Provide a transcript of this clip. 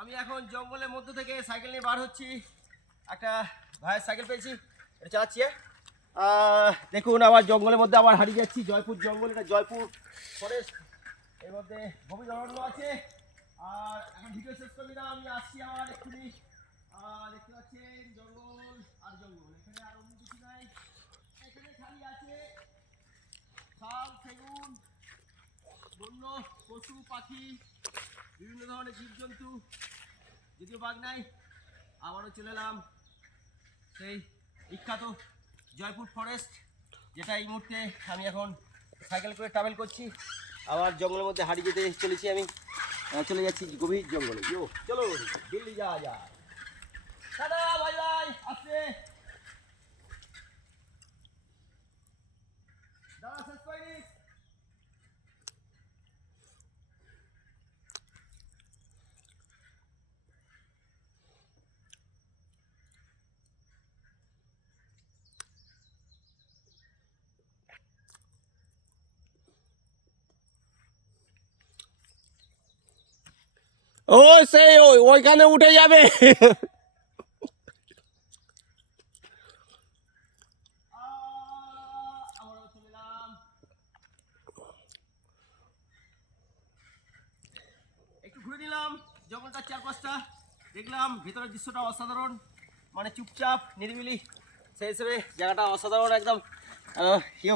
আমি এখন জঙ্গলের মধ্য থেকে সাইকেল নিয়ে বার হচ্ছি। একটা ভাইয়ের সাইকেল পেয়েছি, এটা চালাচ্ছি। দেখুন আবার জঙ্গলের মধ্যে আবার হারিয়ে যাচ্ছি। জয়পুর জঙ্গল, এটা জয়পুর ফরেস্ট, এর মধ্যে গভীর অরণ্য আছে। আর এখন ভিডিও শেষ করবি না, আমি আসছি আবার এক্ষুনি। দেখতে পাচ্ছেন জঙ্গল আর জঙ্গল, এখানে আর অন্য কিছু নাই। এখানে খালি আছে শাল, সেগুন, বন্য পশু পাখি, বিভিন্ন ধরনের জীবজন্তু, যদিও বাঘ নাই। আবারও চলে এলাম সেই বিখ্যাত জয়পুর ফরেস্ট, যেটা এই মুহূর্তে আমি এখন সাইকেল করে ট্রাভেল করছি। আবার জঙ্গলের মধ্যে হারিয়ে যেতে চলেছি আমি, চলে যাচ্ছি গভীর জঙ্গলে। চলো দিল্লি যাওয়া যায়। দাদা ভাই ভাই আসছে, দাদা শেষ পাইনি। ও সেই ওইখানে উঠে যাবে। আবারও চলে এলাম। একটু ঘুরে নিলাম জঙ্গলটার চারপাশটা, দেখলাম ভিতরের দৃশ্যটা অসাধারণ, মানে চুপচাপ নিরিবিলি, সেই হিসেবে জায়গাটা অসাধারণ একদম।